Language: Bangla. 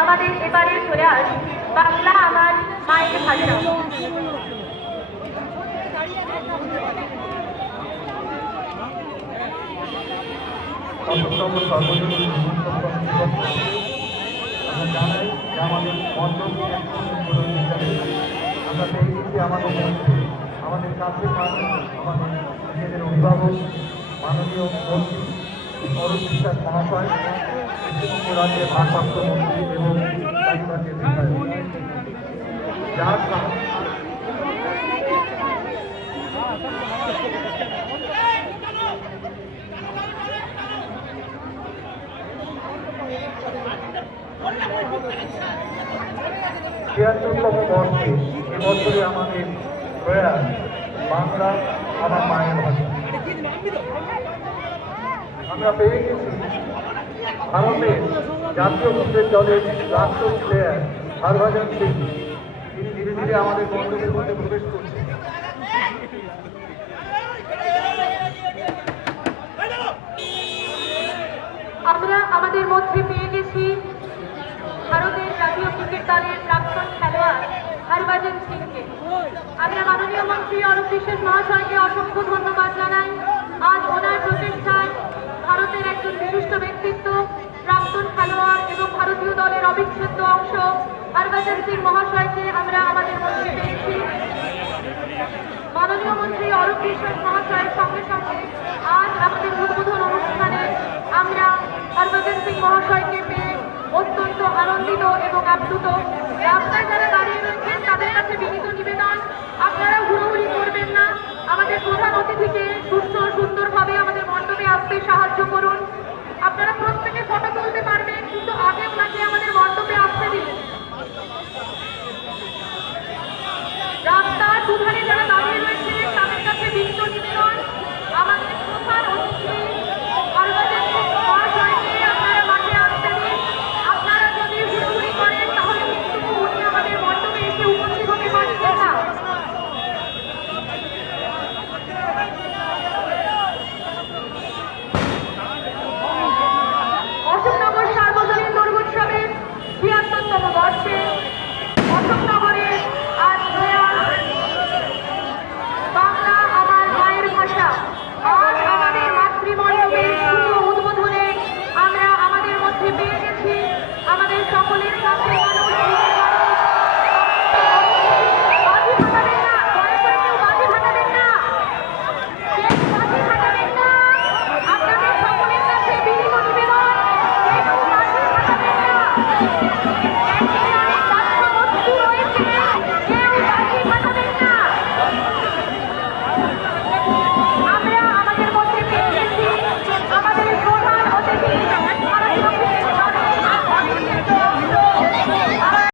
আমাদের এবারে চলে আস বাংলা আমার মায়ের ভাষা। আমরা জানাই যে আমাদের মণ্ডপে আমরা পেয়ে গেছি আমাদের মধ্যে আমাদের কাছের মানুষ, আমাদের নিজেদের অভিভাবক, মাননীয় মন্ত্রী অরূপ বিশ্বাস মহাশয়, পশ্চিমবঙ্গ রাজ্যের ভারপ্রাপ্ত মন্ত্রী এবং রাজ্যের বিধায়ক, যার ছিয়াত্তরতম বর্ষে এবছরে আমাদের প্রয়াস বাংলা আমার মায়ের ভাষা। আমরা পেয়ে গেছি ভারতের জাতীয় ক্রিকেট দলের রাষ্ট্র প্লেয়ার হরভজন সিং। তিনি ধীরে ধীরে আমাদের মণ্ডপের মধ্যে প্রবেশ করছেন। আমরা আমাদের মধ্যে পেয়ে গেছি ভারতের জাতীয় ক্রিকেট দলের প্রাক্তন খেলোয়াড় হরভজন সিংকে। আমরা মাননীয় মন্ত্রী অরূপ বিশ্বাস মহাশয়কে অসংখ্য ধন্যবাদ জানাই। আজ ওনার প্রচেষ্টায় ভারতের একজন বিশিষ্ট ব্যক্তিত্ব, প্রাক্তন খেলোয়াড় এবং ভারতীয় দলের অবিচ্ছেদ্য অংশ হরভজন সিং মহাশয়কে আমরা আমাদের মধ্যে পেয়েছি। মাননীয় মন্ত্রী অরূপ বিশ্বাস মহাশয়ের সঙ্গে সঙ্গে আজ আমাদের উদ্বোধন অনুষ্ঠানে আমরা হরভজন সিং মহাশয়কে পেয়ে অত্যন্ত আনন্দিত এবং আপ্লুত। রাস্তায় যারা দাঁড়িয়ে রয়েছেন তাদের কাছে বিনীত নিবেদন, আপনারা হুড়োহুড়ি করবেন না, আমাদের প্রধান অতিথিকে সুস্থ সুন্দরভাবে আমাদের মণ্ডপে আসতে সাহায্য করুন। আপনারা প্রত্যেকে ফটো তুলতে পারবেন, কিন্তু আগে ওনাকে আমাদের মণ্ডপে আসতে দিন। রাস্তার দুধারে